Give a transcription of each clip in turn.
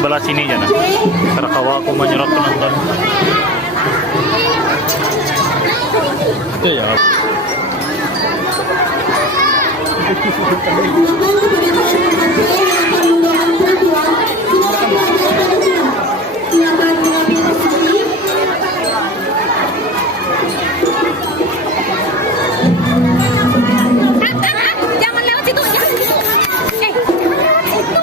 Sebelah sini aja nah. Terkawa aku menyerot penonton. Itu ya. Jangan lewat situ, jangan situ. Jangan lewat situ.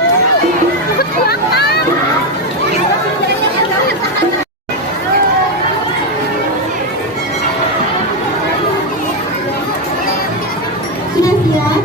Sudah siap?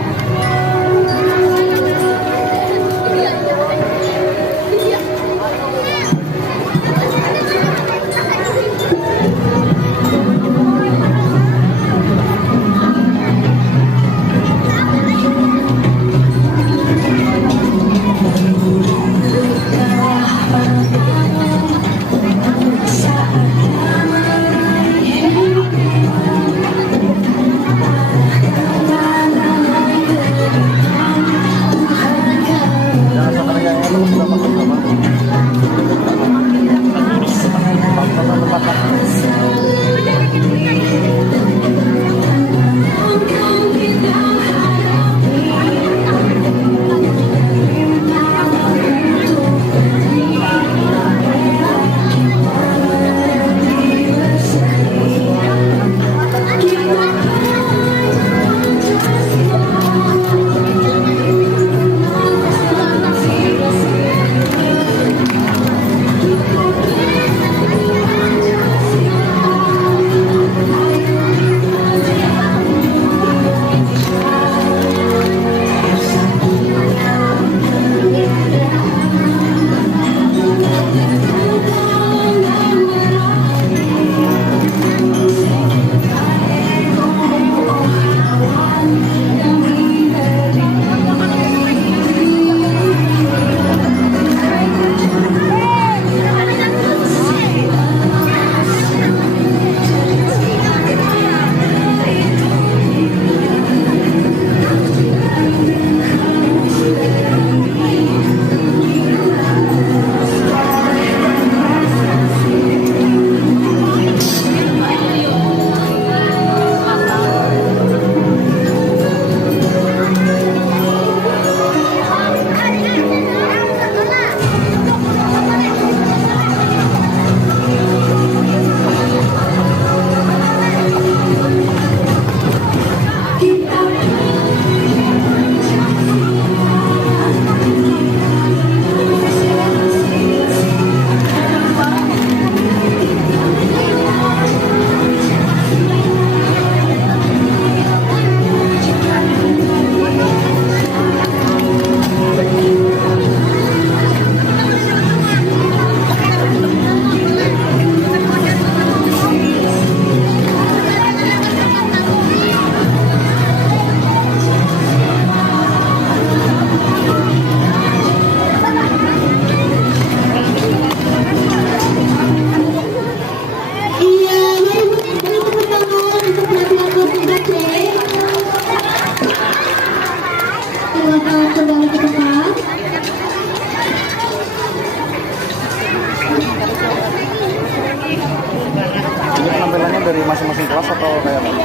dari masing-masing kelas atau kayak apa?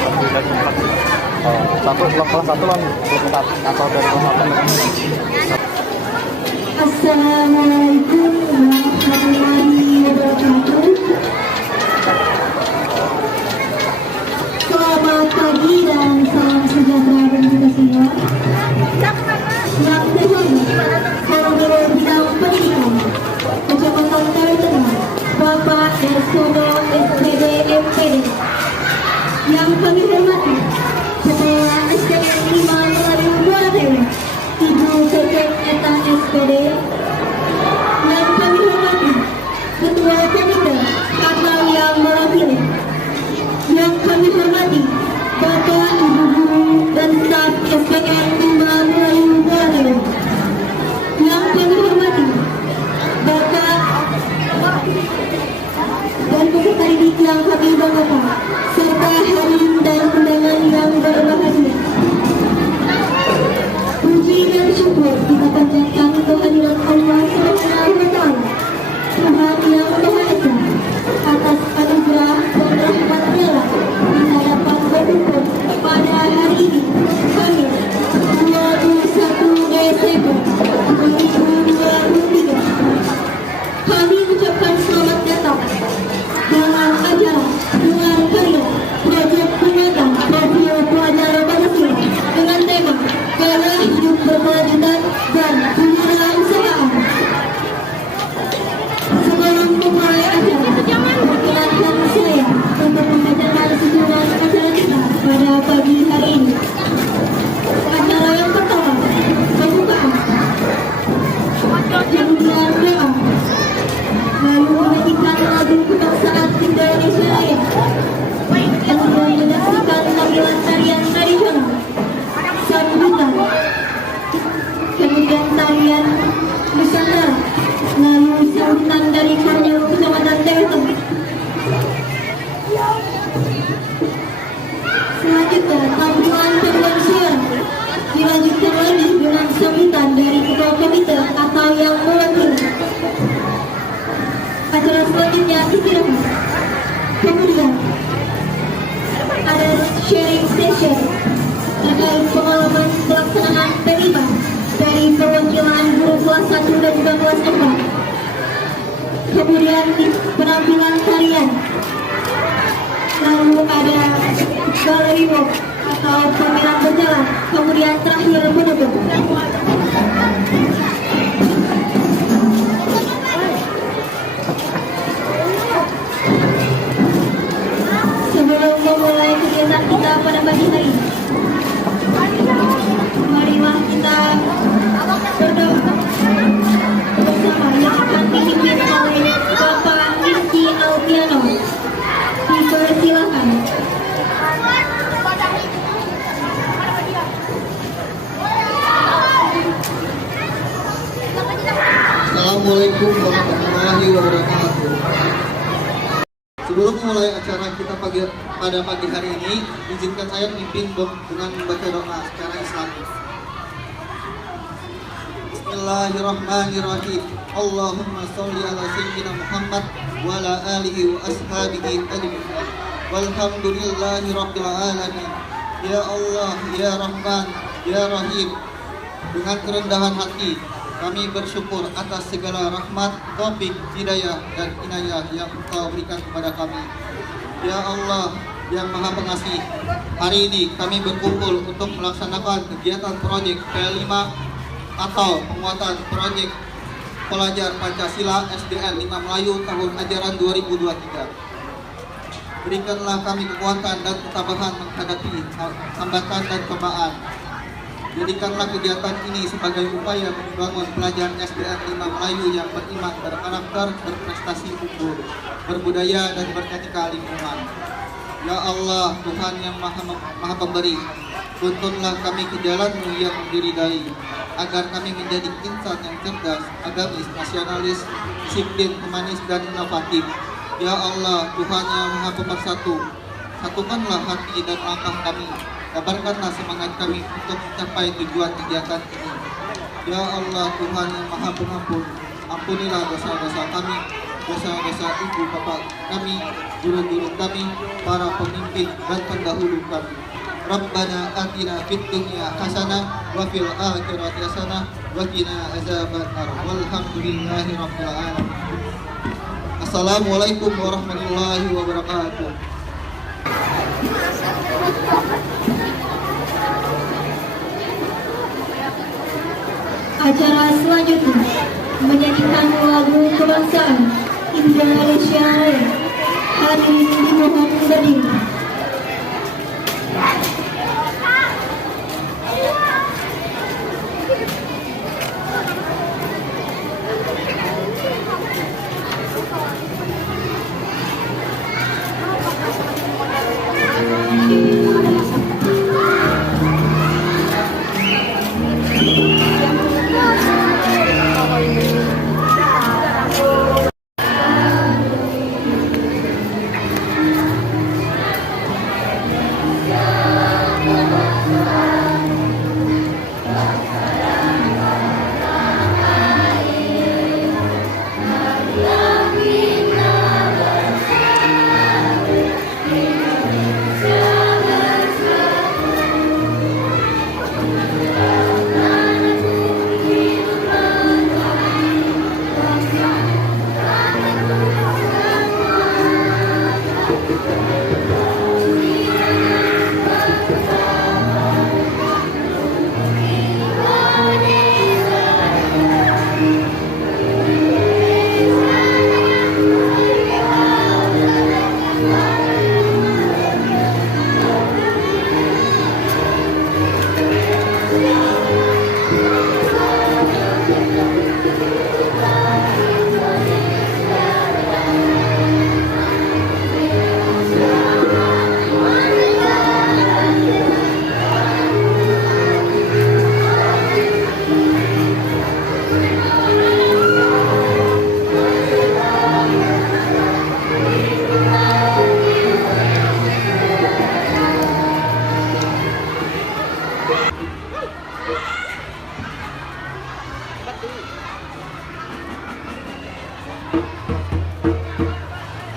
Satu dan empat. Oh, satu kelas satu kan kelas 4 atau dari kelas 1 kan? Assalamualaikum warahmatullahi wabarakatuh. Selamat pagi dan salam sejahtera bagi kita semua. Yang terhormat, Kepala Bidang Pendidikan Kecamatan Tertera, Bapak Esono SPD MPD. Yang kami hormati, Kepala SDN 5 Melalui Buatewe, Ibu Cecep Eta SPD. Yang kami hormati, Ketua Komite atau yang mewakili. Yang kami hormati, Bapak, Ibu Guru, dan staf SDN 5 Melalui Buatewe. Yang kami hormati, Bapak dan peserta didik yang kami banggakan, serta hadirin dan undangan yang berbahagia. Puji dan syukur kita panjatkan kehadirat Allah Subhanahu wa Ta'ala, Tuhan yang Maha Esa, atas anugerah dan rahmat-Nya kita dapat berkumpul pada hari ini, Kamis 21 Desember 2023. Kami ucapkan selamat datang dalam acara dengan karya proyek penguatan profil pelajar Pancasila dengan tema Gaya Hidup Berkelanjutan dan Kewirausahaan. Sebelum memulai acara, perkenankan saya untuk membacakan sejumlah acara kita pada pagi hari ini. Acara yang pertama, pembukaan, kemudian doa, lalu menyanyikan lagu kebangsaan Indonesia Raya, kemudian menyaksikan tampilan tarian tradisional, sambutan, kemudian tarian Nusantara, lalu sambutan dari Kornel Kecamatan Tertera. Selanjutnya, tampilan paduan suara dilanjutkan lagi dengan sambutan dari Ketua Komite atau yang mewakili. Acara selanjutnya istirahat. Kemudian ada sharing session terkait pengalaman pelaksanaan P5 dari perwakilan guru kelas 1 dan juga kelas 4. Kemudian penampilan tarian. Lalu ada gallery walk atau pameran berjalan. Kemudian terakhir penutup. Sebelum memulai kegiatan kita pada pagi hari ini, marilah kita berdoa bersama yang akan dipimpin oleh Bapak Rizky Alpiano. Dipersilakan. Assalamualaikum warahmatullahi wabarakatuh. Sebelum memulai acara kita pada pagi hari ini, izinkan saya memimpin dengan membaca doa secara Islami. Bismillahirrahmanirrahim. Allahumma sholli ala sayyidina Muhammad wa ala alihi wa ashabihi ajma'in. Walhamdulillahi rabbil alamin. Ya Allah, ya Rahman, ya Rahim. Dengan kerendahan hati kami bersyukur atas segala rahmat, taufik, hidayah, dan inayah yang Engkau berikan kepada kami. Ya Allah yang Maha Pengasih, hari ini kami berkumpul untuk melaksanakan kegiatan proyek P5 atau penguatan proyek pelajar Pancasila SDN 5 Melayu tahun ajaran 2023. Berikanlah kami kekuatan dan ketabahan menghadapi hambatan dan cobaan. Jadikanlah kegiatan ini sebagai upaya membangun pelajar SDN 5 Melayu yang beriman, berkarakter, berprestasi unggul, berbudaya dan beretika lingkungan. Ya Allah, Tuhan yang maha pemberi, tuntunlah kami ke jalan-Mu yang diridai, agar kami menjadi insan yang cerdas, agamis, nasionalis, disiplin, humanis, dan inovatif. Ya Allah, Tuhan yang Maha Pemersatu, satukanlah hati dan langkah kami. Kabarkanlah semangat kami untuk mencapai tujuan kegiatan ini. Ya Allah, Tuhan yang Maha Pengampun, ampunilah dosa-dosa kami, dosa-dosa ibu bapak kami, guru-guru kami, para pemimpin dan pendahulu kami. Rabbana atina fid dunya hasanah wa fil akhirati hasanah wa qina azabannar. Walhamdulillahi rabbil alamin. Assalamualaikum warahmatullahi wabarakatuh. Acara selanjutnya menyanyikan lagu kebangsaan Indonesia Raya. Hadirin dimohon berdiri.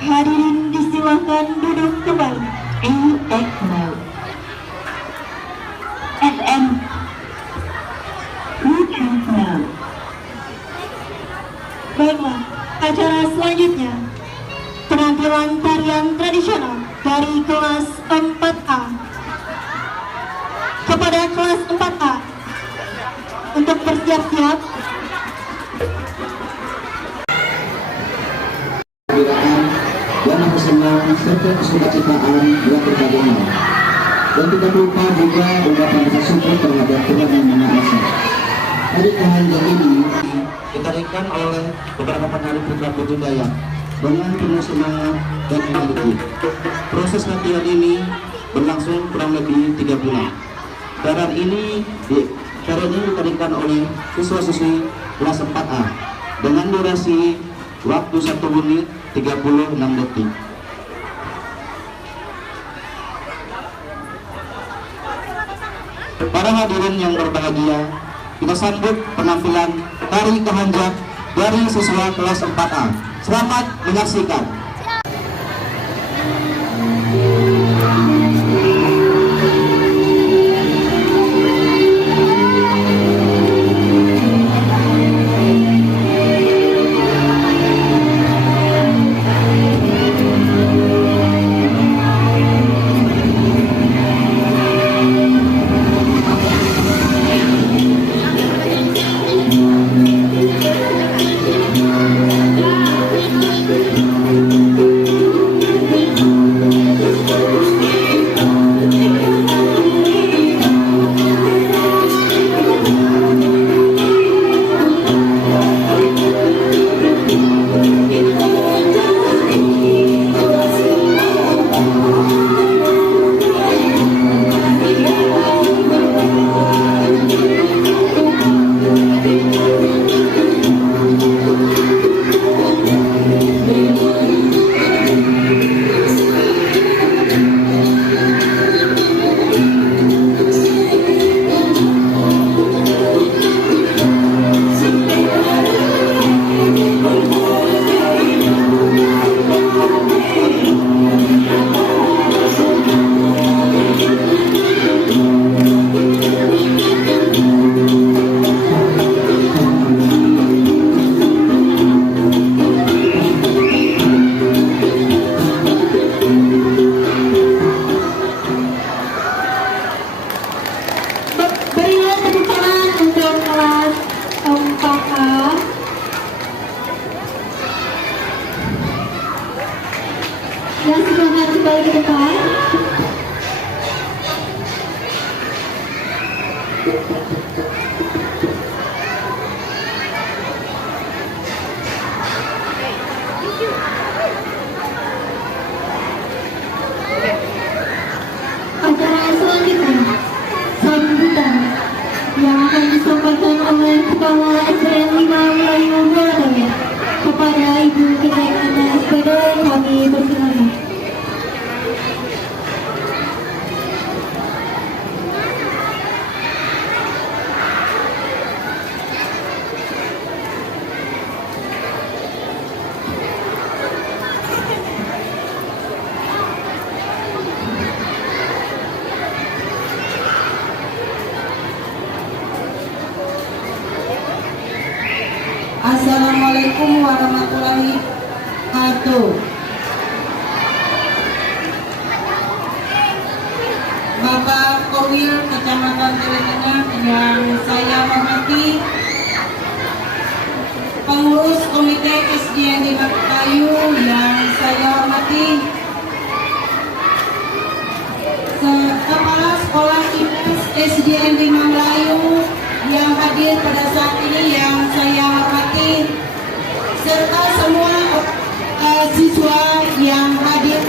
Hadirin disilakan duduk kembali. FM Baiklah, acara selanjutnya penampilan tarian tradisional dari kelas 4A. Kepada kelas 4A untuk bersiap-siap. Dan aku senang serta kesukacitaan yang berbagai. Dan tidak lupa juga ungkapan rasa syukur terhadap Tuhan Yang Maha Esa. Hari kehancuran ini ditarikan oleh beberapa penari putra putri Dayak dengan penuh semangat dan energi. Proses latihan ini berlangsung kurang lebih 3 bulan. Tarian ini ditarikan oleh siswa-siswi kelas 4A dengan durasi waktu 1 menit 36 detik. Para hadirin yang berbahagia, kita sambut penampilan tari kehanjak dari siswa kelas 4A. Selamat menyaksikan. Kepala SDN 5 Melayu Bola. Kepada Ibu Ketua SPD kami persilakan. Assalamualaikum warahmatullahi wabarakatuh. Bapak Kowil Kecamatan Telenengah yang saya hormati, pengurus Komite SDN 5 Melayu yang saya hormati, Kepala Sekolah IPS SDN 5 Melayu yang hadir pada saat ini yang saya hormati, serta semua siswa yang hadir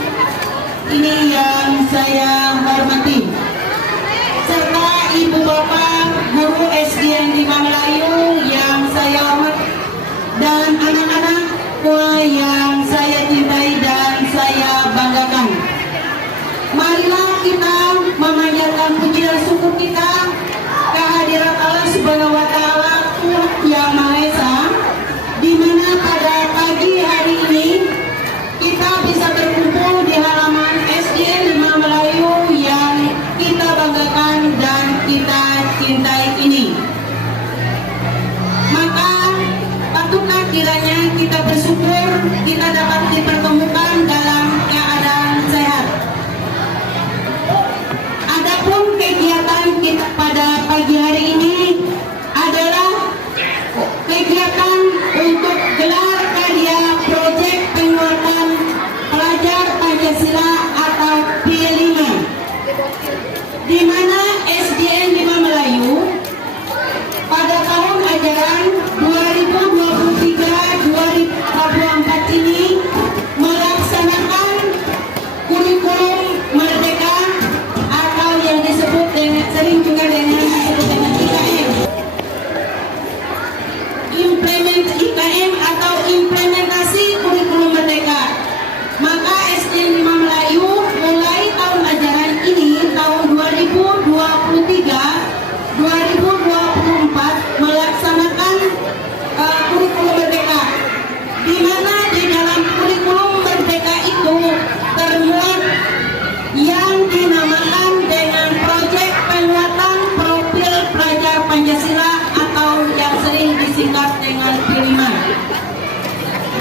ini yang saya hormati, serta ibu bapak guru SDN 5 Melayu yang saya hormati, dan anak-anak yang saya cintai dan saya banggakan. Marilah kita memanjatkan puji dan syukur kita kehadiran Allah Subhanahu wa Ta'ala yang Maha Esa, di mana pada pagi hari ini kita bisa berkumpul di halaman SDN 5 Melayu yang kita banggakan dan kita cintai ini. Maka patutlah kiranya kita bersyukur kita dapat dipertemukan dalam keadaan sehat. Adapun kegiatan kita pada pagi hari ini adalah kegiatan untuk gelar karya proyek penguatan pelajar Pancasila atau P5, di mana SDN 5 Melayu pada tahun ajaran 2023-2024 ini melaksanakan kurikulum merdeka atau yang disebut dengan sering juga disebut dengan IKM. IKM atau implementasi kurikulum merdeka. Maka SDN 5 Melayu mulai tahun ajaran ini tahun 2023-2024 melaksanakan kurikulum merdeka, di mana di dalam kurikulum merdeka itu termuat yang dinamakan dengan proyek penguatan profil pelajar Pancasila atau yang sering disingkat dengan P5.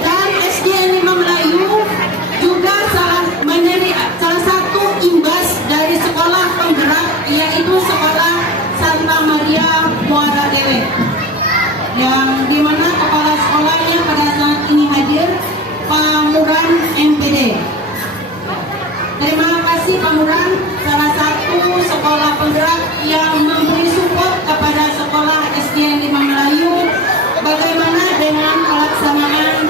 Dan SDN 5 Melayu juga salah satu imbas dari sekolah penggerak, yaitu sekolah Santa Maria Muara Dewe, yang dimana kepala sekolahnya pada saat ini hadir, Pak Muran MPD. Terima kasih Pak Muran, salah satu sekolah penggerak yang memberi support kepada sekolah SDN 5 Melayu bagaimana dengan pelaksanaan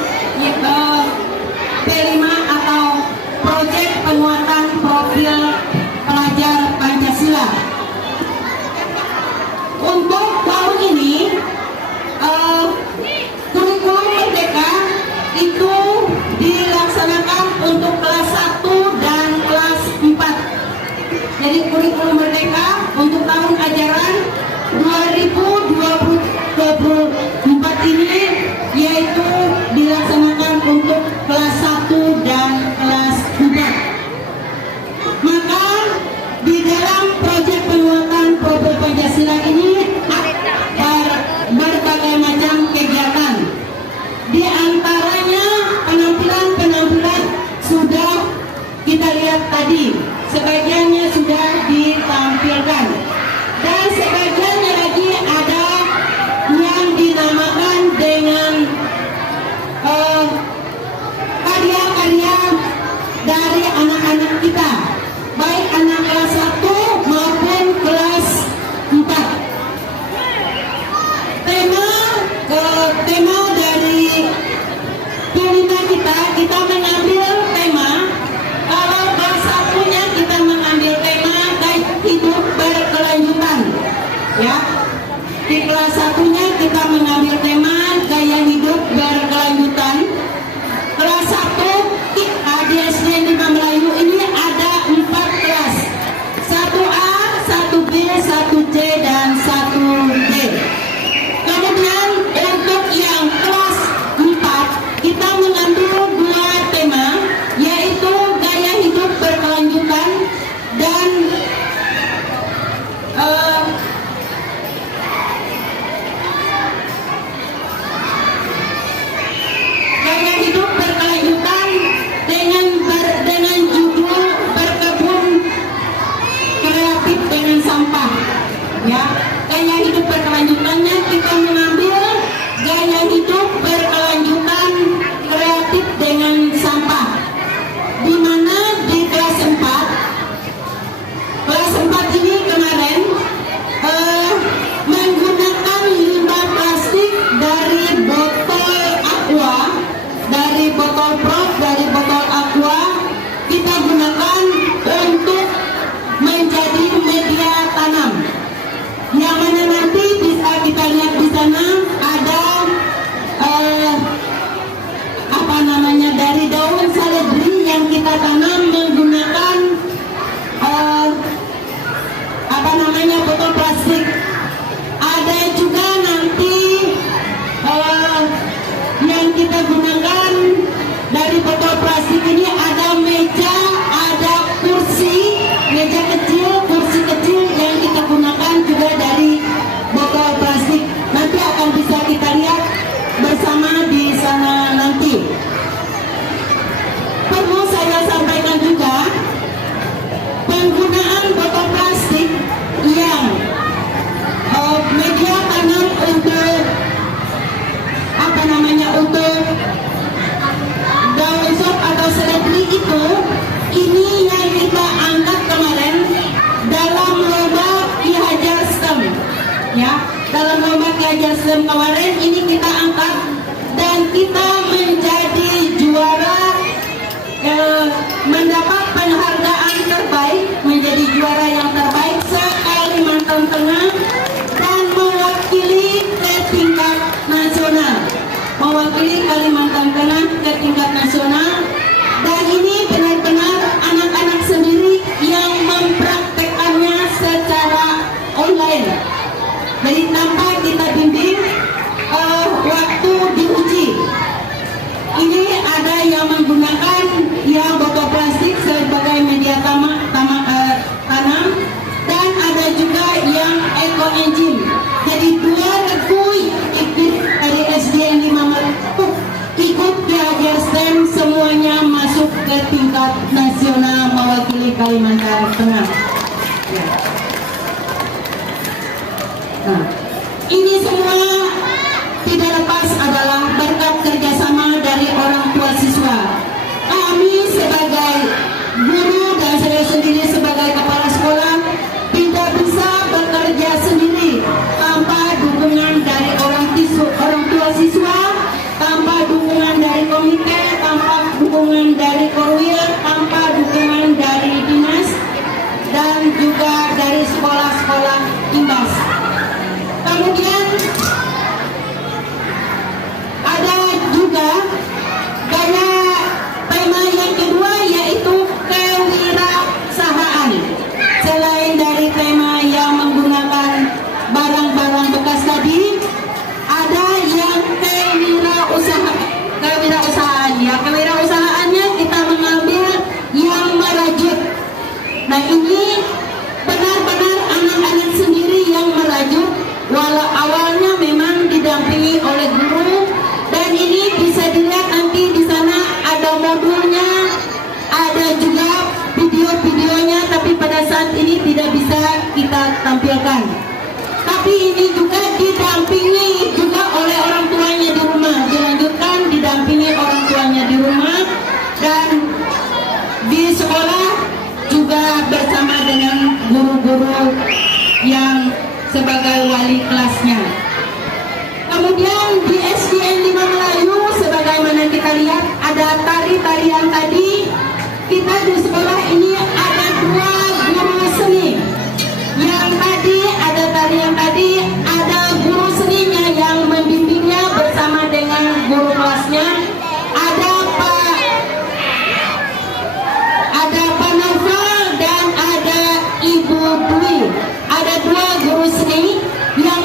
P5 atau proyek penguatan profil pelajar Pancasila. Untuk tahun ini kurikulum merdeka itu dilaksanakan untuk kelas 1 dan kelas 4. Jadi kurikulum merdeka untuk tahun ajaran 2024 ini yaitu dilaksanakan untuk kelas 1 dan kelas 4. Maka di dalam proyek penguatan profil Pancasila ini berbagai macam kegiatan. Di antaranya penampilan sudah kita lihat tadi, sebagiannya sudah ditampilkan, dan sebagiannya lagi ada yang dinamakan dengan karya-karya dari anak-anak kita, baik anak kelas 1 maupun kelas 4. Tema dari P5 kita mengambil tema, kalau kelas 1-nya kita mengambil tema gaya hidup berkelanjutan. Ya, gaya hidup berkelanjutannya kita mengambil gaya hidup berkelanjutan kreatif dengan sampah, di mana di kelas 4 ini kemarin menggunakan limbah plastik dari botol aqua, dari botol prop, dari botol aqua kita gunakan untuk menjadi media tanam, yang mana nanti bisa kita lihat di sana ada dari daun seledri yang kita tanam menggunakan botol plastik. Ada juga nanti yang kita gunakan dari botol plastik ini ada meja, ada kursi, meja kecil, kursi kecil yang kita gunakan juga dari botol plastik. Nanti akan bisa kita lihat bersama di sana nanti. Perlu saya sampaikan juga penggunaan botol plastik yang media tanam untuk untuk daun sop atau seledri itu, ini yang kita angkat kemarin dalam lomba Ki Hajar STEM, ya, dalam lomba Ki Hajar STEM kemarin ini kita angkat dan kita menjadi juara, mendapat penghargaan terbaik, menjadi juara yang terbaik se-Kalimantan Tengah dan mewakili ke tingkat nasional, mewakili Kalimantan Tengah ke tingkat nasional. Dan ini benar-benar anak-anak sendiri yang mempraktekannya secara online, jadi tanpa kita bimbing waktu diuji. Ini ada yang menggunakan yang botol plastik sebagai media tanam, dan ada juga yang eco engine. Jadi dua regu dari SDN 5 ikut Ki Hajar STEM, semuanya masuk ke tingkat nasional mewakili Kalimantan Tengah. Ya. Nah, ini semua tidak lepas adalah berkat kerjasama dari orang tua siswa. Kami sebagai guru dan saya sendiri sebagai kepala sekolah tidak bisa bekerja sendiri tanpa dukungan dari orang tua siswa, tanpa dukungan dari komite, tanpa dukungan dari korwil, tanpa dukungan dari dinas dan juga dari sekolah-sekolah imbas. Kemudian ada juga gaya tema yang kedua, yaitu kewirausahaan. Selain dari tema yang menggunakan barang-barang bekas tadi, ada yang kewirausahaan. Ya, kewirausahaannya kita mengambil yang merajut. Nah, ini benar-benar anak-anak sendiri yang merajut, walau awalnya memang didampingi oleh guru. Dan ini bisa dilihat nanti di sana ada modulnya, ada juga video-videonya, tapi pada saat ini tidak bisa kita tampilkan. Tapi ini juga didampingi juga oleh orang tuanya di rumah, dilanjutkan didampingi orang tuanya di rumah, dan di sekolah juga bersama dengan guru-guru yang sebagai wali kelasnya. Kemudian di SDN 5 Melayu, sebagaimana kita lihat ada tari-tarian tadi. Kita di sekolah ini ada 2 guru seni. Yang tadi ada tarian tadi, ada guru seninya yang membimbingnya bersama dengan guru kelasnya. Ada Pak Novel dan ada Ibu Dwi. Ada 2 guru seni yang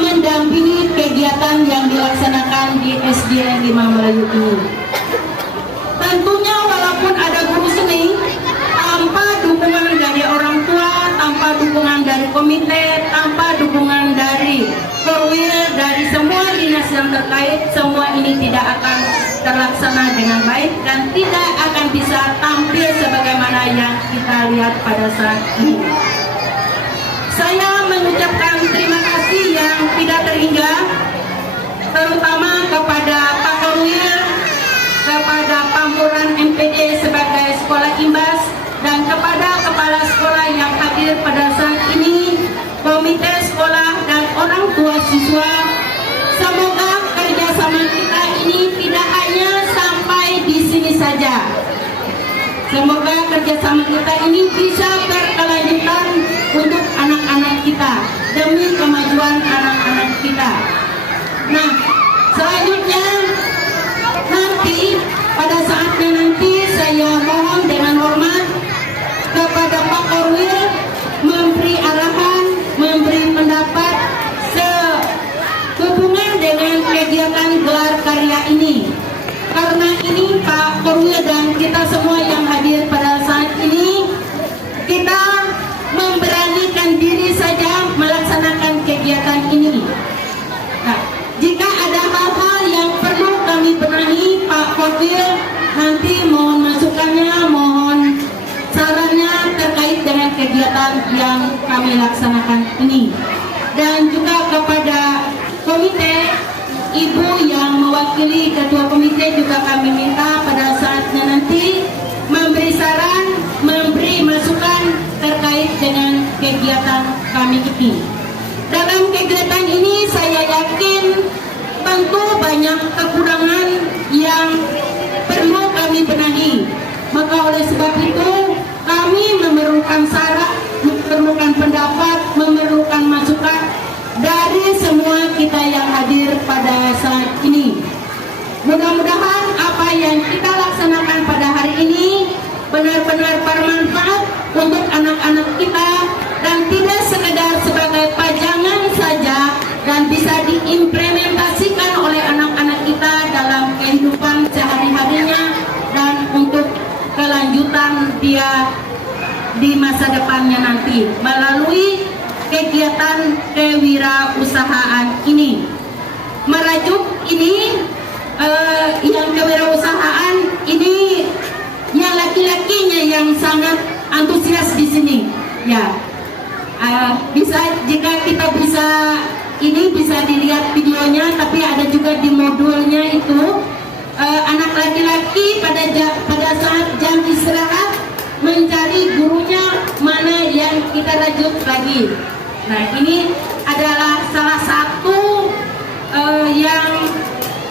mendampingi kegiatan yang dilaksanakan di SDN 5 Melayu ini. Tentunya walaupun ada guru seni, tanpa dukungan dari orang tua, tanpa dukungan dari komite, tanpa dukungan dari korwil, dari semua dinas yang terkait, semua ini tidak akan terlaksana dengan baik dan tidak akan bisa tampil sebagaimana yang kita lihat pada saat ini. Saya mengucapkan terima kasih yang tidak terhingga, terutama kepada Pak Korwil, kepada Pampuran MPD sebagai sekolah imbas, dan kepada kepala sekolah yang hadir pada saat ini, komite sekolah dan orang tua siswa. Semoga kerjasama kita ini tidak hanya sampai di sini saja. Semoga kerjasama kita ini bisa berkelanjutan untuk anak-anak kita, demi kemajuan anak-anak kita. Nah, selanjutnya nanti pada saatnya nanti saya mohon dengan hormat kepada Pak Korwil memberi arahan, memberi pendapat sehubungan dengan kegiatan gelar karya ini. Karena ini Pak Korwil dan kita semua yang hadir pada saat ini, kita memberanikan diri saja melaksanakan kegiatan ini. Nah, jika ada hal-hal yang perlu kami benahi, Pak Korwil, nanti mohon masukannya, mohon sarannya terkait dengan kegiatan yang kami laksanakan ini. Dan juga kepada komite, Ibu yang mewakili ketua komite juga kami minta pada saatnya nanti memberi saran, memberi masukan terkait dengan kegiatan kami ini. Dalam kegiatan ini saya yakin tentu banyak kekurangan yang perlu kami benahi. Maka oleh sebab itu kami memerlukan saran, memerlukan pendapat, memerlukan masukan dari semua kita yang hadir pada saat ini. Mudah-mudahan apa yang kita laksanakan pada hari ini benar-benar bermanfaat untuk anak-anak kita dan tidak sekedar sebagai pajangan saja, dan bisa diimplementasikan oleh anak-anak kita dalam kehidupan sehari-harinya dan untuk kelanjutan dia di masa depannya nanti melalui kegiatan kewirausahaan ini. Merajuk ini yang kewirausahaan ini yang laki-lakinya yang sangat antusias di sini. Ya, bisa jika kita bisa ini bisa dilihat videonya, tapi ada juga di modulnya itu anak laki-laki pada saat jam istirahat mencari gurunya mana yang kita rajuk lagi. Nah, ini adalah salah satu yang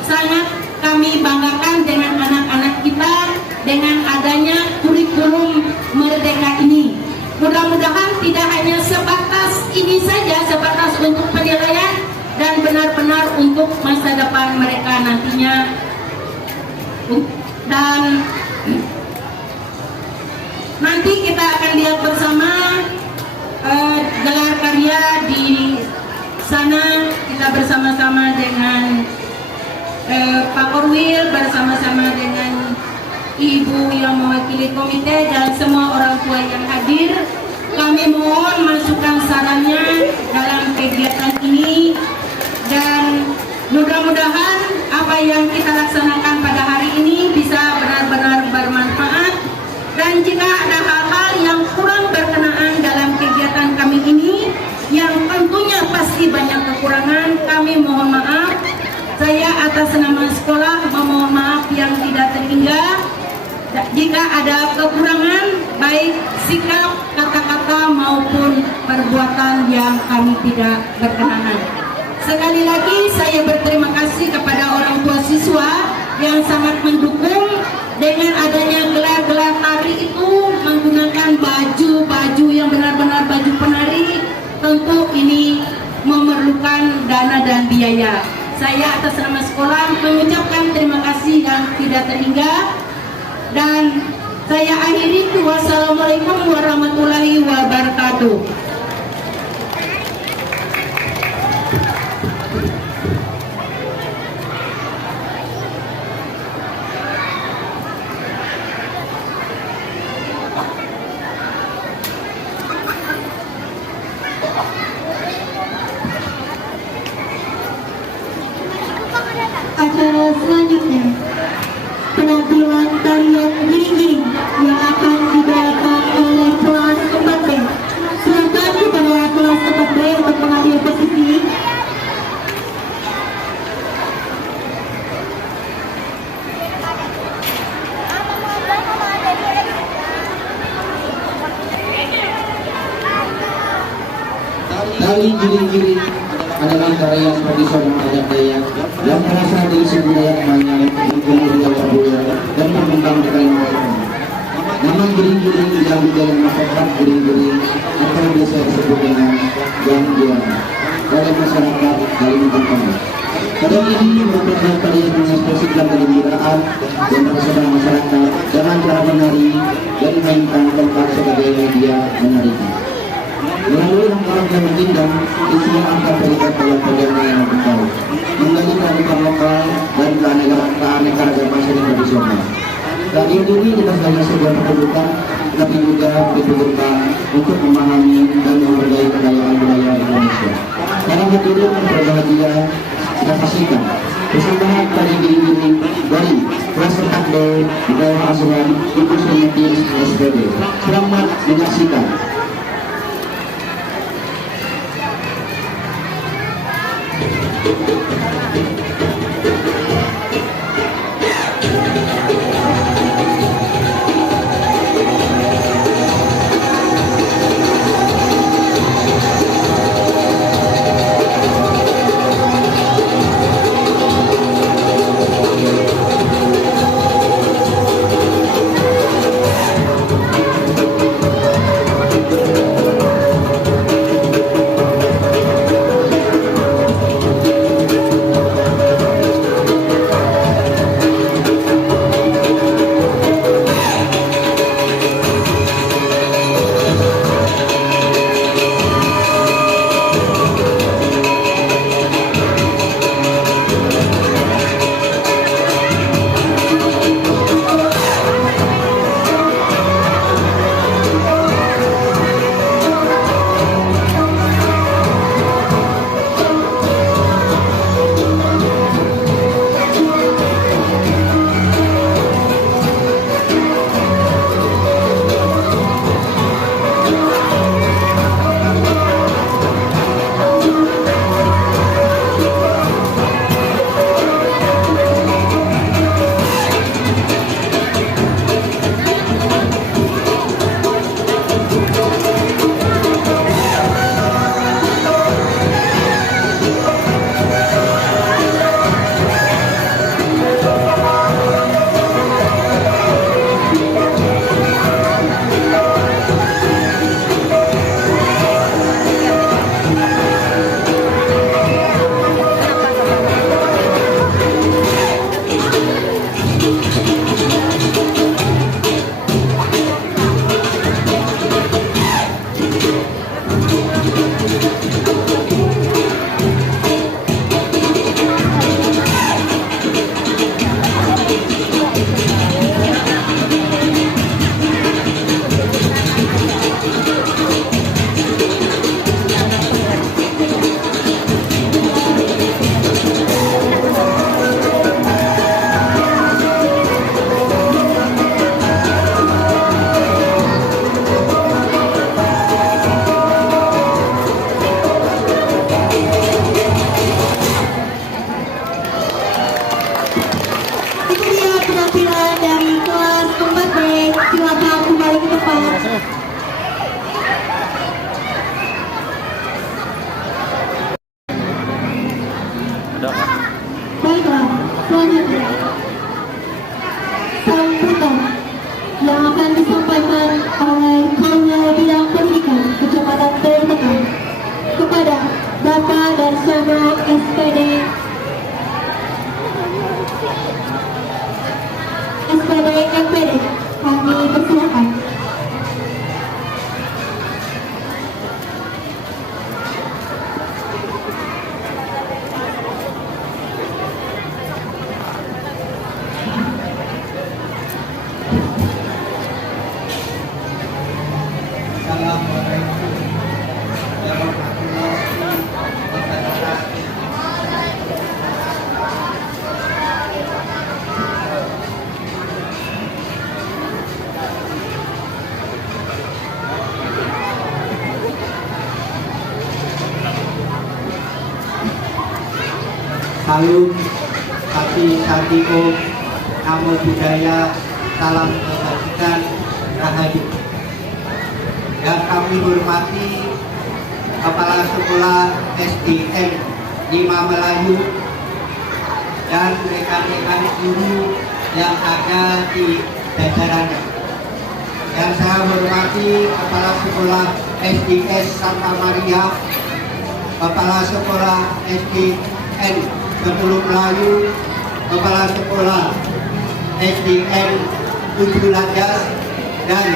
sangat kami banggakan dengan anak-anak kita dengan adanya kurikulum Merdeka ini. Mudah-mudahan tidak hanya sebatas ini saja, sebatas untuk penilaian, dan benar-benar untuk masa depan mereka nantinya. Dan nanti kita akan lihat bersama gelar karya di sana. Kita bersama-sama dengan Pak Korwil, bersama-sama dengan Ibu yang mewakili komite dan semua orang tua yang hadir. Kami mohon masukan sarannya dalam kegiatan ini, dan mudah-mudahan apa yang kita laksanakan pada hari ini bisa benar-benar bermanfaat. Dan jika ada hal-hal yang kurang berkenaan dalam kegiatan kami ini, yang tentunya pasti banyak kekurangan, kami mohon maaf. Saya atas nama sekolah memohon maaf yang tidak terhingga. Jika ada kekurangan, baik sikap, kata-kata maupun perbuatan yang kami tidak berkenan. Sekali lagi saya berterima kasih kepada orang tua siswa yang sangat mendukung dengan adanya gelar-gelar tari itu, menggunakan baju-baju yang benar-benar baju penari. Tentu ini memerlukan dana dan biaya. Saya atas nama sekolah mengucapkan terima kasih yang tidak terhingga, dan saya akhiri. Wassalamualaikum warahmatullahi wabarakatuh. Acara selanjutnya penampilan tarian giring-giring yang akan dibawakan oleh kelas 4B. Silakan kepada kelas Tari giring-giring adalah tarian tradisional adat Dayak yang berasal dari suku Dayak Manyang, Bengkulu, Jawa Barat dan berkembang di Kalimantan. Nama giring-giring diambil dari masyarakat giring-giring atau biasa disebut dengan gangguan oleh masyarakat Kalimantan Tengah. Tarian ini merupakan tarian mengekspresikan kegembiraan dan persaudaraan masyarakat dengan cara menari dan memainkan tongkat sebagai media menarikan. Melalui rangkaian menggindang, isinya angka terikat dalam perjalanan yang berkau, menggali kearifan lokal dan keanekaragaman seni tradisional. Tarian ini tidak hanya sebuah pertunjukan, tapi juga diperlukan untuk memahami dan menghargai kekayaan budaya Indonesia. Para hadirin yang berbahagia, kita saksikan persembahan tari giring-giring dari kelas 4B di bawah asuhan Ibu Sumiati SPD. Selamat menyaksikan. Ada apa? Baiklah, selanjutnya sambutan yang akan disampaikan oleh Kepala Bidang Pendidikan Kecamatan Tegal kepada Bapak Darsono SPD MPD. Kami persilakan. Assalamualaikum warahmatullahi wabarakatuh. Salam Sati Om, Namo Buddhaya, salam kebajikan, rahayu. Yang kami hormati Kepala Sekolah SDN 5 Melayu, dan rekan-rekan guru yang ada di jajarannya. Yang saya hormati Kepala Sekolah SDS Santa Maria, Kepala Sekolah SDN 10 Melayu, Kepala Sekolah SDN 7 Landas, dan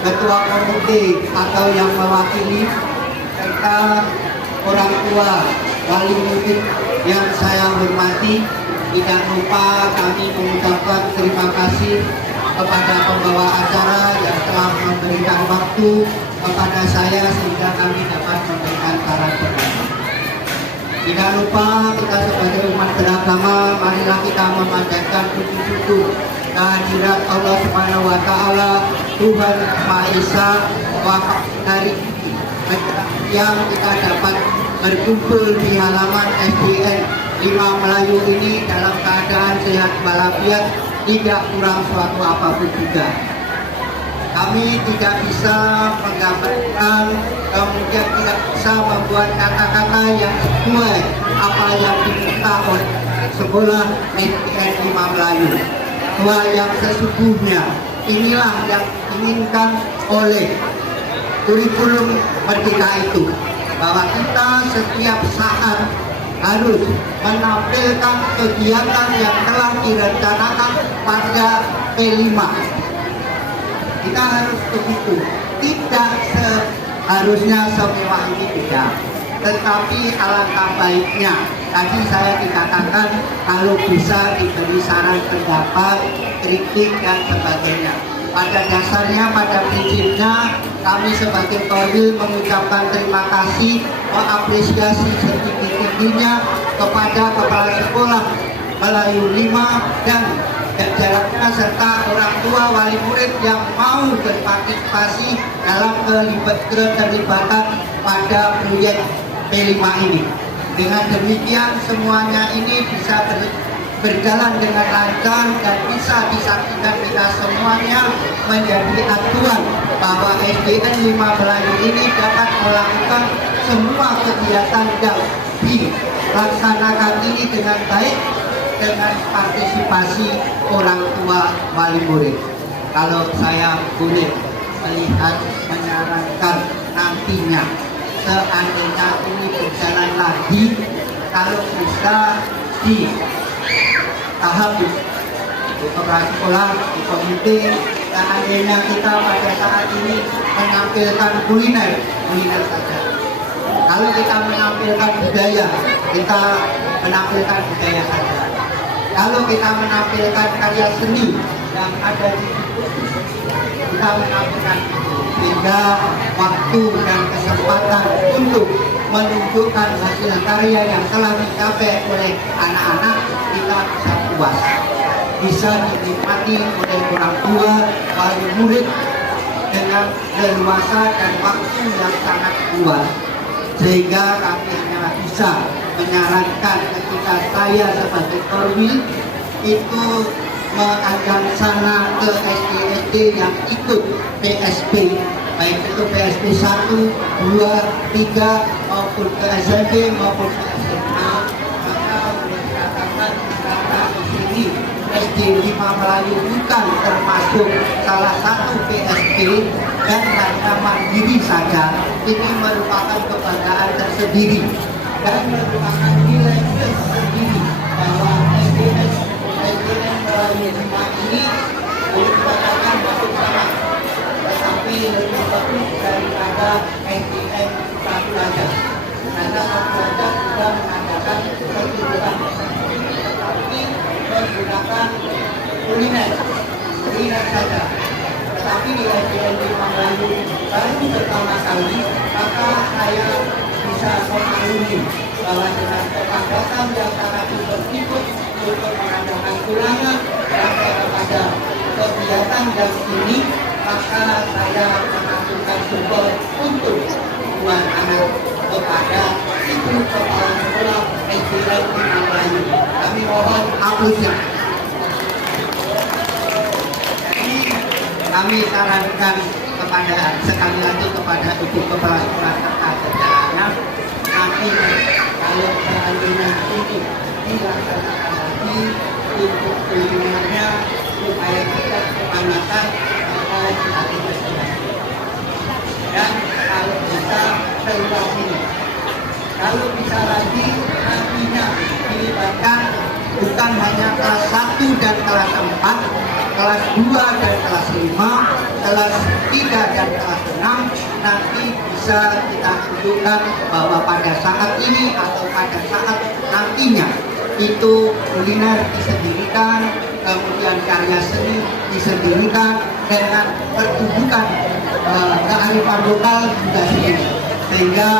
Ketua Komite atau yang mewakili, serta orang tua wali murid yang saya hormati. Tidak lupa kami mengucapkan terima kasih kepada pembawa acara yang telah memberikan waktu kepada saya sehingga kami dapat memberikan saran pertama. Tidak lupa kita sebagai umat beragama, marilah kita memanjatkan puji syukur kehadirat Allah Subhanahu wa Ta'ala, Tuhan Maha Esa, dari yang kita dapat berkumpul di halaman SDN 5 Melayu ini dalam keadaan sehat walafiat, tidak kurang suatu apapun juga. Kami tidak bisa menggambarkan, kemudian tidak bisa membuat kata-kata yang sesuai apa yang diminta oleh sekolah SDN 5 Melayu. Bahwa yang sesungguhnya inilah yang diinginkan oleh kurikulum Merdeka itu, bahwa kita setiap saat harus menampilkan kegiatan yang telah direncanakan pada P5. Kita harus begitu, tidak seharusnya semewah ini tidak, tetapi alangkah baiknya tadi saya dikatakan kalau bisa diberi saran pendapat, kritik dan sebagainya. Pada dasarnya, pada prinsipnya kami sebagai Korwil mengucapkan terima kasih, mengapresiasi setinggi-tingginya kepada Kepala Sekolah Melayu 5 dan jajarannya serta orang tua wali murid yang mau berpartisipasi dalam keterlibatan pada proyek P5 ini. Dengan demikian semuanya ini bisa berjalan dengan lancar dan bisa disaksikan kita semuanya menjadi acuan bahwa SDN 5 Melayu ini dapat melakukan semua kegiatan yang dilaksanakan ini dengan baik dengan partisipasi orang tua wali murid. Kalau saya boleh melihat, menyarankan nantinya seandainya ini berjalan lagi, kalau bisa di tahap di kepala sekolah, di komite, seandainya kita pada saat ini menampilkan kuliner saja. Kalau kita menampilkan budaya, kita menampilkan budaya saja. Kalau kita menampilkan karya seni yang ada di situ, kita menampilkan itu. Sehingga waktu dan kesempatan untuk menunjukkan hasil karya yang telah dicapai oleh anak-anak kita bisa puas, bisa dinikmati oleh orang tua, wali murid dengan leluasa dan waktu yang sangat luas. Sehingga kami hanya bisa menyarankan ketika saya sebagai Korwil itu mengajak sana ke SD-SD yang ikut PSP, baik itu PSP 1, 2, 3 maupun ke SMP maupun ke SMA. Maka boleh dikatakan karena di sini SD 5 Melayu bukan termasuk salah satu PSP dan hanya mandiri saja, ini merupakan kebanggaan tersendiri dan merupakan nilai tersendiri bahwa SDN Melayu 5 ini boleh dikatakan masuk sama, tetapi lebih bagus daripada SDN 1 Landas, karena 1 Landas sudah mengadakan kegiatan tetapi menggunakan kuliner saja. Tetapi di SDN 5 Melayu baru pertama kali, maka saya bisa memaklumi bahwa dengan kepadatan yang sangat ikut untuk mengadakan ulangan sampai kepada kegiatan yang ini, maka saya mengajukan support untuk buat anak kepada ibu kepala sekolah SDN 5 Melayu. Kami mohon aplausnya. Kami sarankan kepada sekali lagi kepada Ibu Kepala Sekolah serta jajarannya, nanti kalau seandainya ini dilaksanakan lagi untuk kulinernya supaya kita kepanasan kita tidak selesai. Dan kalau bisa seluas ini, kalau bisa lagi nantinya dilibatkan bukan hanya kelas 1 dan kelas 4, kelas 2 dan kelas 5, kelas 3 dan kelas 6, nanti bisa kita tunjukkan bahwa pada saat ini atau pada saat nantinya itu kuliner disendirikan, kemudian karya seni disendirikan dengan pertunjukan kearifan lokal juga sendiri, sehingga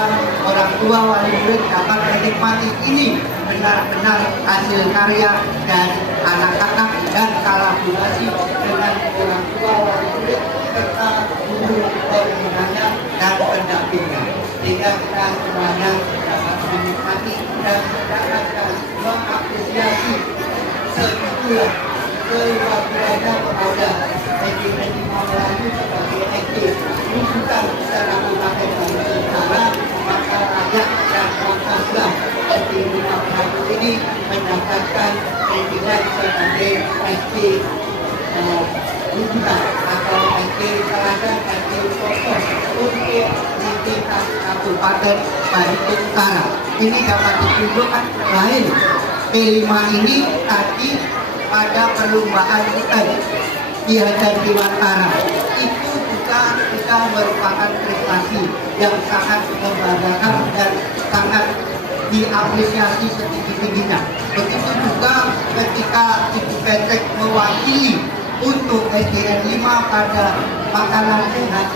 orang tua wali murid dapat menikmati ini benar-benar hasil karya dari anak-anak dan kolaborasi dengan orang tua wali murid serta guru pembinanya dan pendampingnya, sehingga kita semuanya dapat menikmati dan mendapatkan mengapresiasi segitulah keluarganya kepada SD Melayu sebagai SD rujukan secara Kabupaten Bandung Utara, maka rakyat dan bangsa Islam SD Melayu ini mendapatkan predikat sebagai SD rujukan atau SD teladan SD contoh untuk di tingkat Kabupaten Bandung Utara. Ini dapat ditunjukkan lain P5 ini tadi pada perlombaan event di Hajar Dewantara itu juga sudah merupakan prestasi yang sangat membanggakan dan sangat diapresiasi setinggi-tingginya. Begitu juga ketika Ibu Petrek mewakili untuk SDN 5 pada makanan sehat,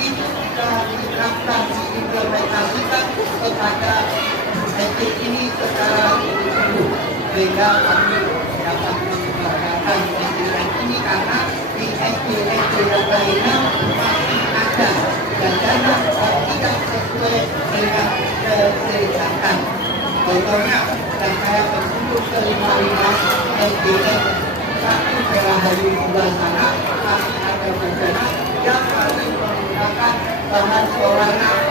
itu sudah diterapkan, diimplementasikan kepada SD ini secara utuh, sehingga kami dapat membanggakan SDN ini karena di SD-SD yang lainnya masih ada jajanan yang tidak sesuai dengan keserikatan. Contohnya, dan saya berkunjung ke 55 SDN 1 Belahayu Bulan sana, masih ada jajanan yang masih menggunakan bahan olahan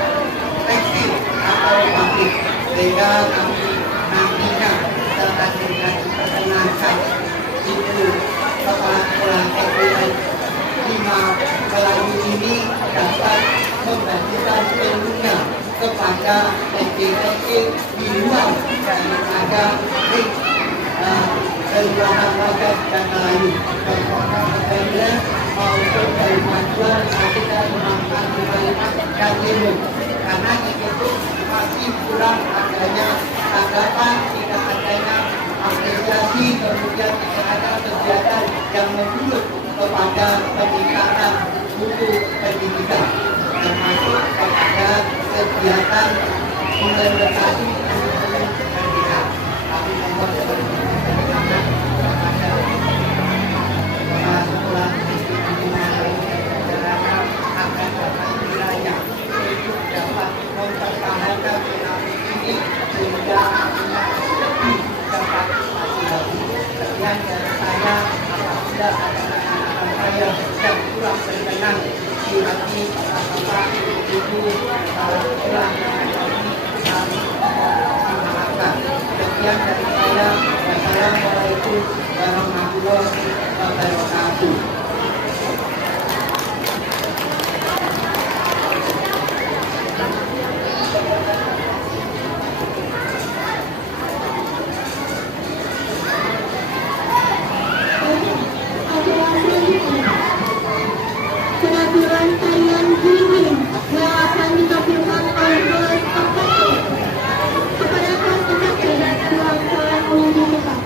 tekstil atau pabrik, sehingga kami nantinya dapat diperkenalkan itu kepala sekolah SDN 5 Melayu ini dapat membagikan ilmunya kepada SD-SD di luar daripada kelurahan Wajar dan Melayu, contohnya maupun dari Majuan, kita Kemangkan, Kemaliman, dan Timur, karena itu masih kurang adanya tanggapan, tidak adanya apresiasi, kemudian tidak ada kegiatan yang menurut kepada peningkatan mutu pendidikan, termasuk kepada kegiatan implementasi kurikulum pendidikan. Kami mohon kepada sekolah akan dapat wilayah untuk dapat mempertahankan ini sehingga lebih dapat lagi. Sekian dari saya, apabila ada anak-anak saya yang kurang berkenan di hati bapak ibu para sekolah kami maafkan. Sekian dari saya. Wassalamualaikum warahmatullahi wabarakatuh. Penampilan tarian Jiwin yang akan ditampilkan oleh kelas 4 kepada kelas 4 dan kelas umum di depan.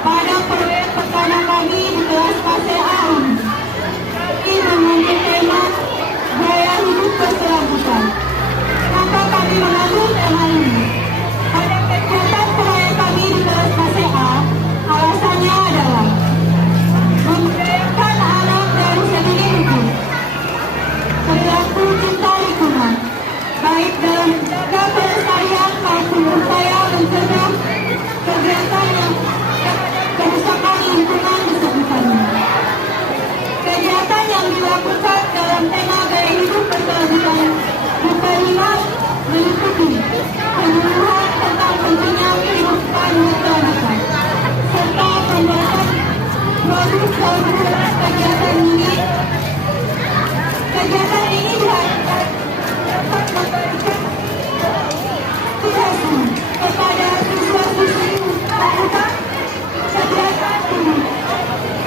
Pada proyek pertama kami di kelas KCA ini mengangkat tema gaya hidup berkelanjutan. Maka kami mengambil tema ini. Pada kegiatan proyek kami di kelas KCA, alasannya adalah memberdayakan anak dari segi lingkungan, perilaku cinta lingkungan, baik dalam menjaga pelestarian maupun upaya mencegah kegiatan yang kerusakan lingkungan disebutkannya. Kegiatan yang dilakukan dalam tema gaya hidup berkelanjutan bukan lima meliputi penyuluhan tentang pentingnya kehidupan berkelanjutan serta pembuatan produk kegiatan ini. Kegiatan ini diharapkan dapat memberikan edukasi kepada siswa-siswi fakultas kegiatan ini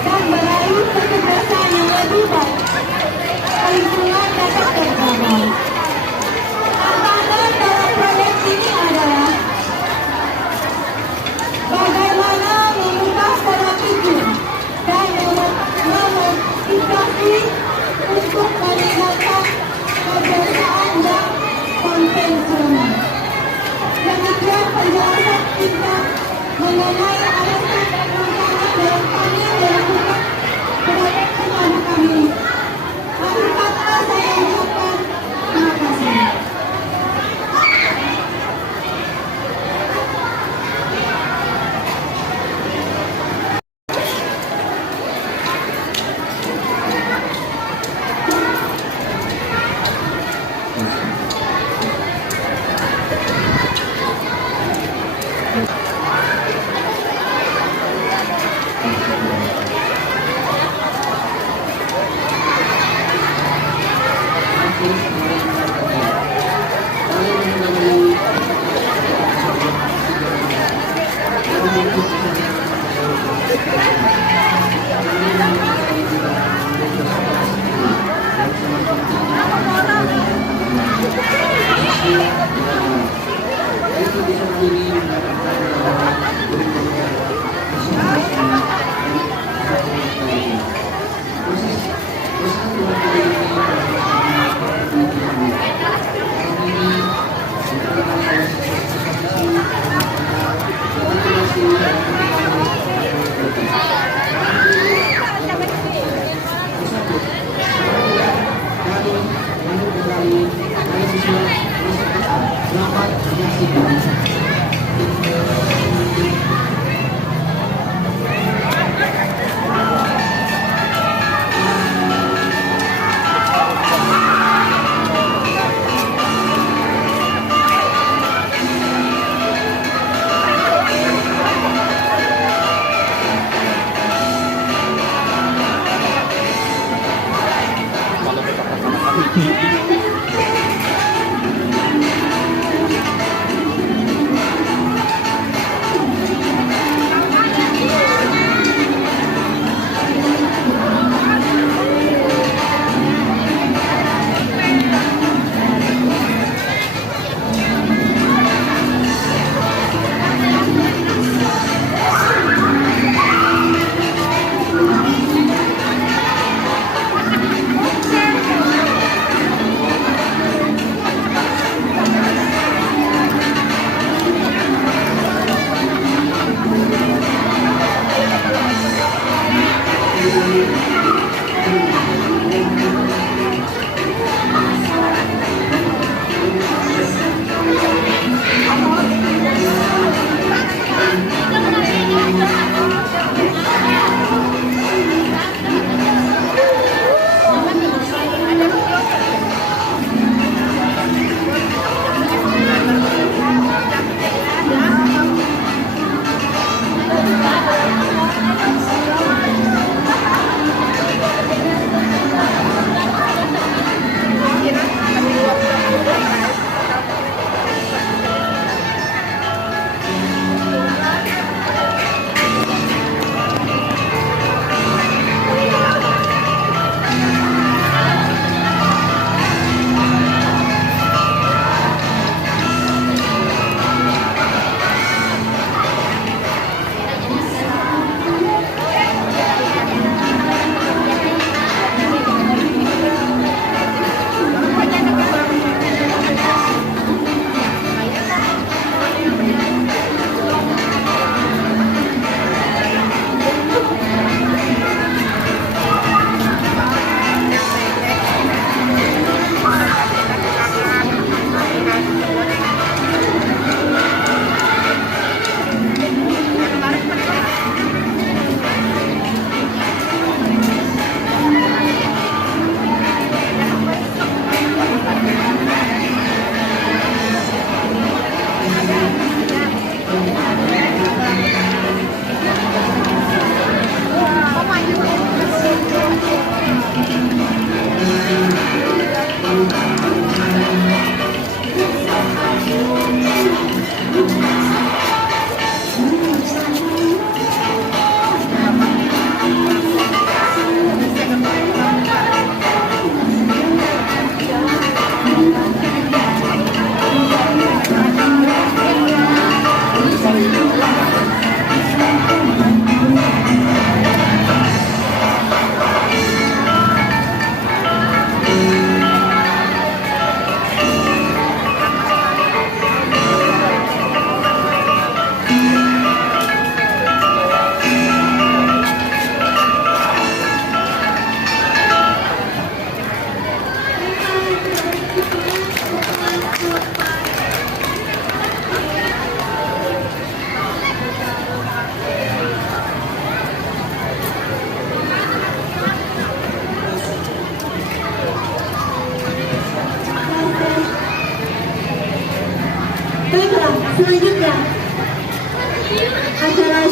dan meraih kecerdasan yang lebih baik. Lingkungan dapat terjaga. Tantangan dalam proyek ini adalah bagaimana mengubah pola pikir dan memotivasi untuk meninggalkan kebiasaan yang konvensional. Demikian penjelasan kita mengenai alasan dan rencana dalam kami melakukan proyek pengaduan kami. Akhir kata saya ucapkan terima kasih.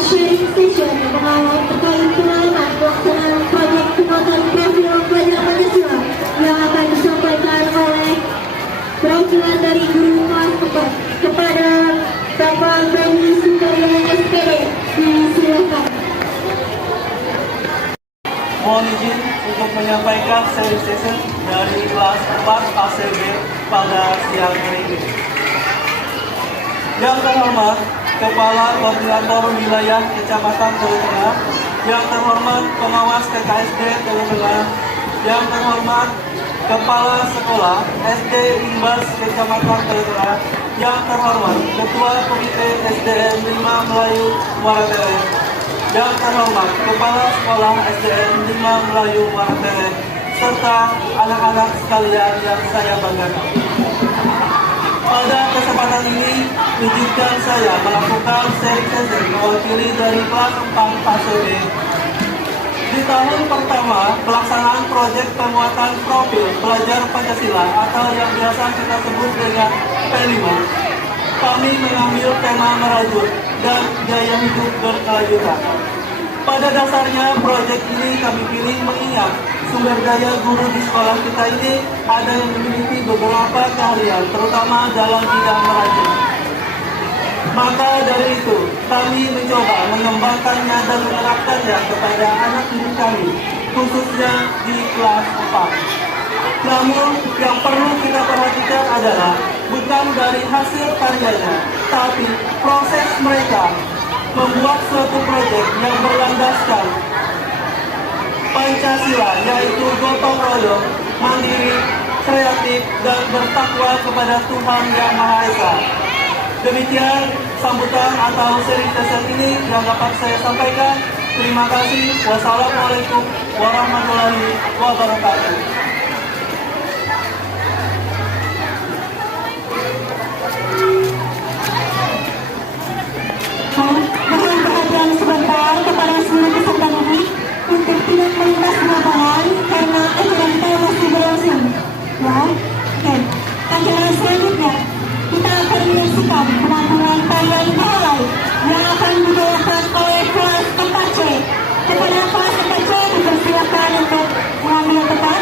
sharing session pengalaman terkait pengalaman pelaksanaan proyek penguatan profil pelajar Pancasila yang akan disampaikan oleh perwakilan dari guru kelas 4 kepada Bapak Benny Sukarya SPD. Disilakan. Mohon izin untuk menyampaikan sharing session dari kelas 4 ACB pada siang hari ini. Yang terhormat Kepala Koordinator Wilayah Kecamatan Teluk Tengah, yang terhormat Pengawas TKSD Teluk Tengah, yang terhormat Kepala Sekolah SD Limbas Kecamatan Teluk Tengah, yang terhormat Ketua Komite SDN 5 Melayu Muara Tere, yang terhormat Kepala Sekolah SDN 5 Melayu Muara Tere, serta anak-anak sekalian yang saya banggakan. Pada kesempatan ini, izinkan saya melakukan sharing session mewakili dari kelas 4 ACB. Di tahun pertama pelaksanaan proyek penguatan profil pelajar Pancasila atau yang biasa kita sebut dengan P5, kami mengambil tema merajut dan gaya hidup berkelanjutan. Pada dasarnya proyek ini kami pilih mengingat sumber daya guru di sekolah kita ini ada yang memiliki beberapa keahlian, terutama dalam bidang merajut. Maka dari itu, kami mencoba mengembangkannya dan menerapkannya kepada anak didik kami, khususnya di kelas 4. Namun, yang perlu kita perhatikan adalah bukan dari hasil karyanya, tapi proses mereka membuat suatu proyek yang berlandaskan Pancasila, yaitu gotong royong, mandiri, kreatif, dan bertakwa kepada Tuhan Yang Maha Esa. Demikian sambutan atau sharing session ini yang dapat saya sampaikan. Terima kasih. Wassalamualaikum warahmatullahi wabarakatuh. Mohon perhatian sebentar kepada seluruh peserta didik untuk tidak melintas di lapangan karena acara kita masih berlangsung. Ya, oke. Acara selanjutnya kita akan menyaksikan penampilan tarian balai yang akan dibawakan oleh kelas 4C. Kepada kelas 4C dipersilakan untuk mengambil tempat.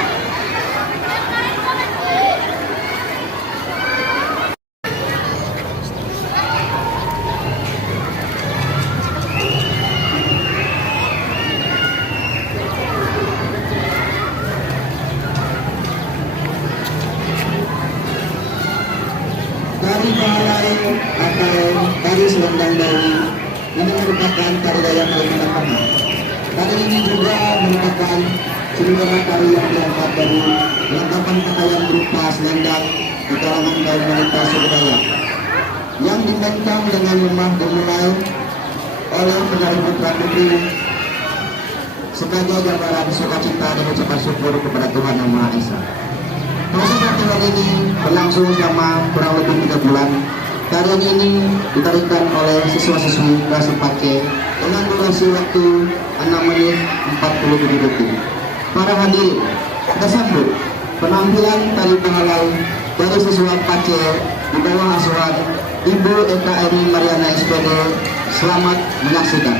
Tari balai atau tari selendang Bali ini merupakan tari daya Kalimantan Tengah. Tari ini juga merupakan seluruh tari yang diangkat dari kelengkapan pakaian berupa selendang di kalangan kaum wanita suku Dayak yang dibentang dengan lemah dimulai oleh penari putra putri sebagai gambaran sukacita dan ucapan syukur kepada Tuhan Yang Maha Esa. Proses latihan ini berlangsung selama kurang lebih 3 bulan. Tarian ini ditarikan oleh siswa-siswi kelas 4C dengan durasi waktu 6 menit 47 detik. Para hadirin, kita sambut penampilan tari pengalai dari siswa 4C di bawah asuhan Ibu Eka Eri Mariana SPD. Selamat menyaksikan.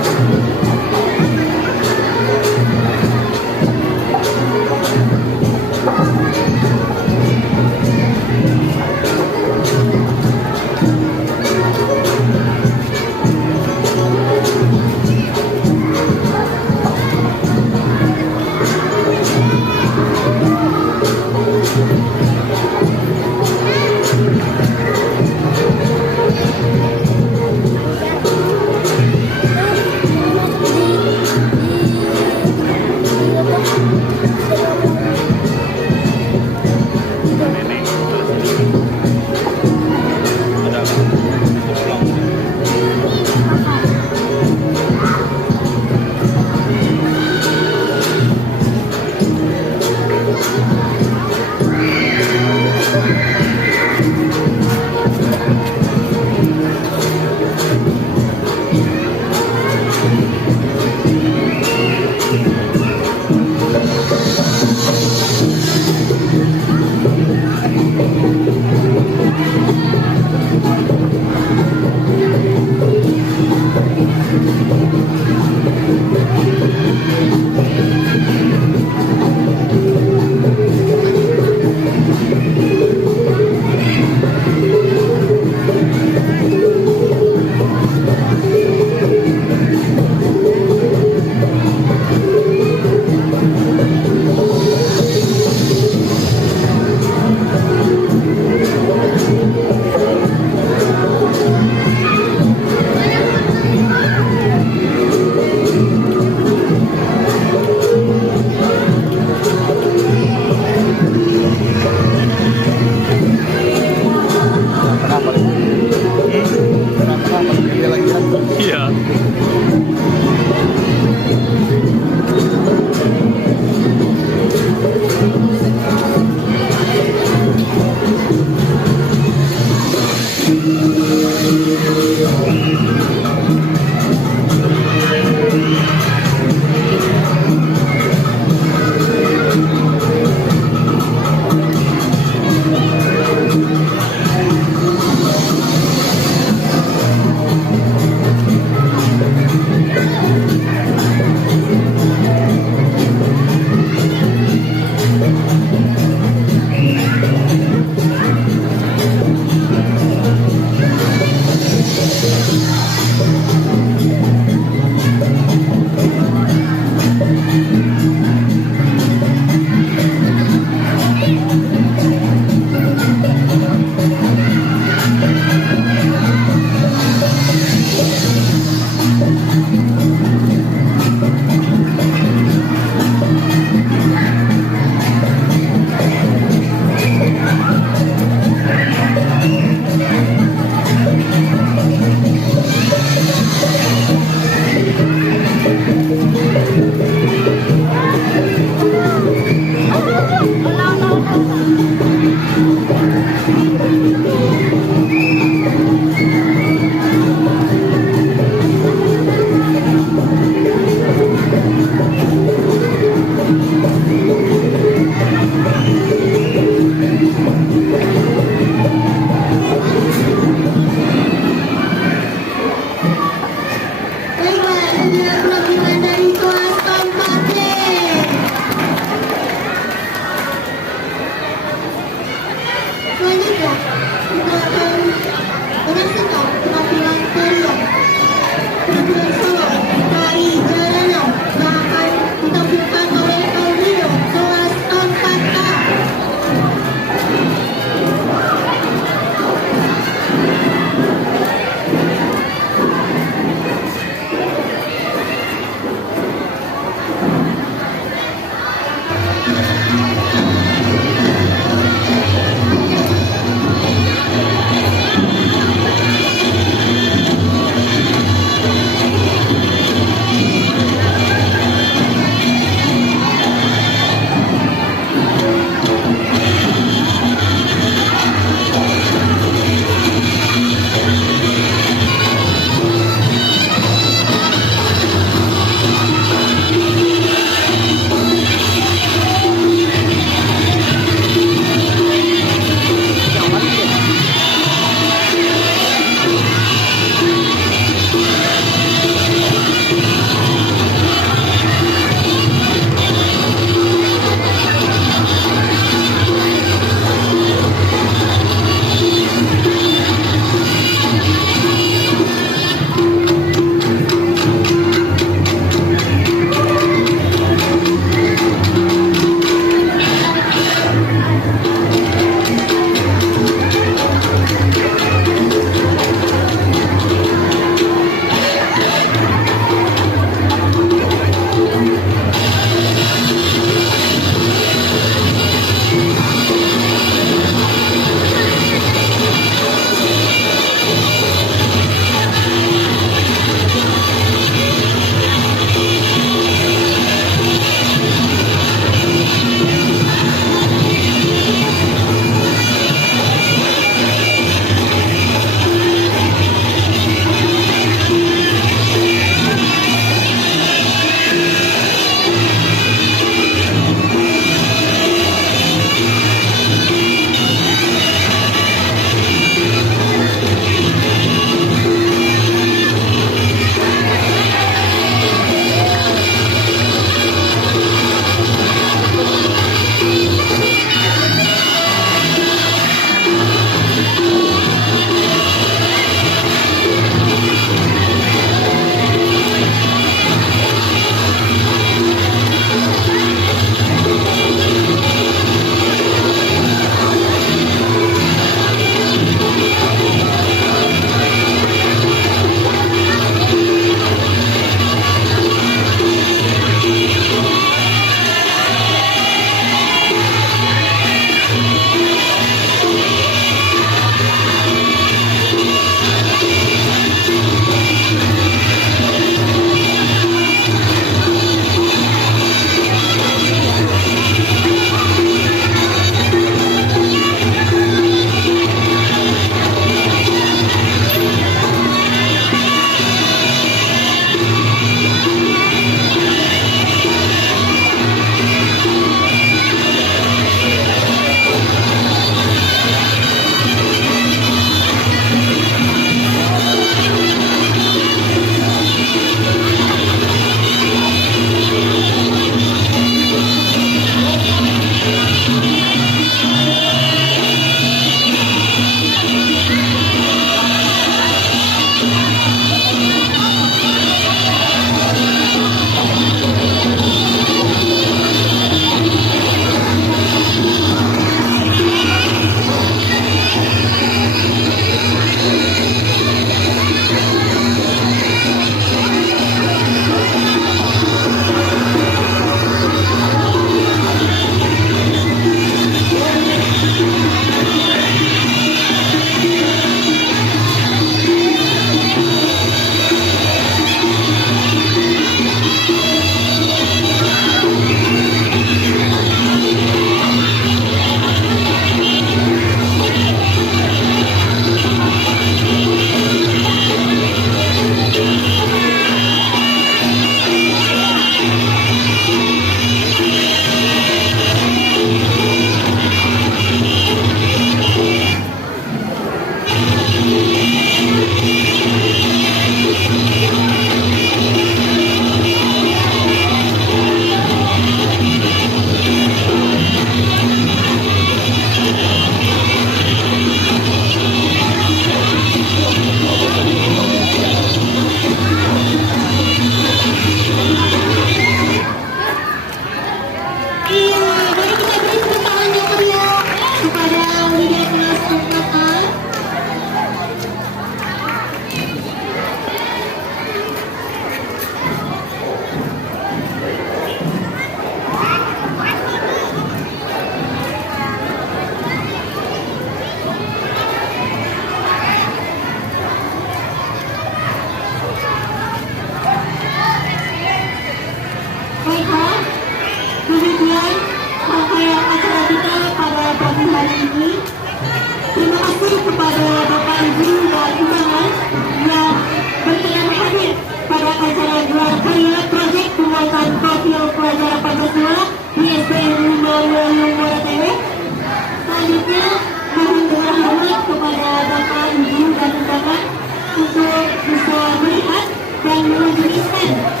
dan majelis